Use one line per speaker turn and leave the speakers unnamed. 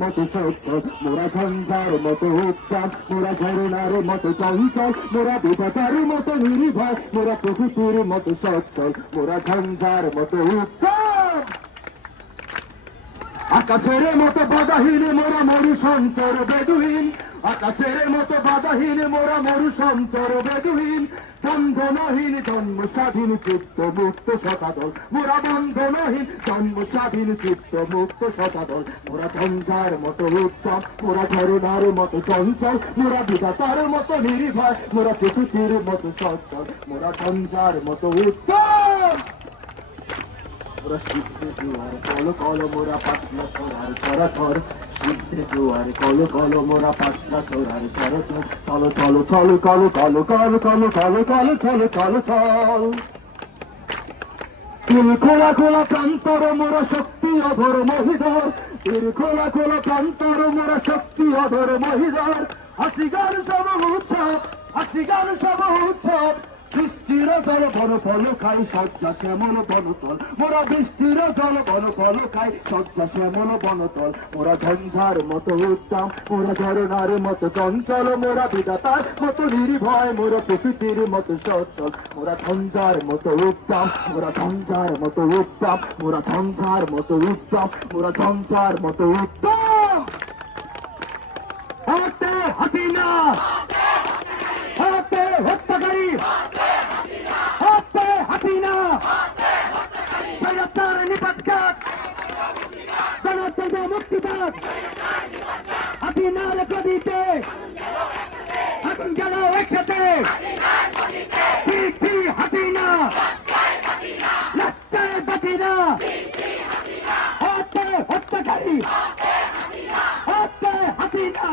মতো সচ্ছল মোরা ঝঞ্ঝার মতো উত্তাপ মোরা ঝরনার মতো চঞ্চল মোরা বিধাতার মতো নির্ভয় মোরা প্রকৃতির মতো সচ্ছল মোরা ঝঞ্ঝার মতো উত্তাপ আকাশের মতো বাধাহীন মোরা মরু সঞ্চর বেদুহীন। আকাশের মতো বাধাহীন মোরা মরু সঞ্চর বেদুহীন। বন্ধনহীন জন্ম স্বাধীন চিত্ত মুক্ত শতাদল মোরা বন্ধনহীন জন্ম স্বাধীন চিত্ত মুক্ত শতাদল মোরা ঝঞ্ঝার মতো উত্তম মোরা ঝরনার মতো চঞ্চল, মোরা বিধাতার মতো নির্ভয়, মোরা প্রকৃতির মতো সচ্ছল, মোরা ঝঞ্ঝার মতো উত্তম সিদ্ধে জোয়ার কল কল মোরা পাতলা সোনার চর চর সিদ্ধে জোয়ার কল কল মোরা পাতলা সোনার চর চর চলো চলো চলো কল খোলা খোলা প্রান্তর মোরা শক্তি অধর মহিধর তিনি খোলা খোলা প্রান্তর মোরা শক্তি অধর মহিধর হাসি সব উৎসব হাসি সব উৎসব বৃষ্টির জল বন খাই সজ্জা শ্যামল বনতল মোরা বৃষ্টির জল বন খাই সজ্জা শ্যামল বনতল মোরা ঝঞ্ঝার মতো উত্তম, মোরা ঝরনার মতো চঞ্চল, মোরা বিদাতার মতো নির্ভয়, মোরা প্রকৃতির মতো সচ্ছল। মোরা ঝঞ্ঝার মতো উত্তম, মোরা ঝঞ্ঝার মতো উত্তম, মোরা ঝঞ্ঝার মতো উত্তম, মোরা ঝঞ্ঝার মতো উত্তম। দেব মুক্তিবাদ। আপনি না
লেখা দিতে
এখন গেল একসাথে। হাসিনা। রাস্তায় বাসিনা হত্যা হাসিনা।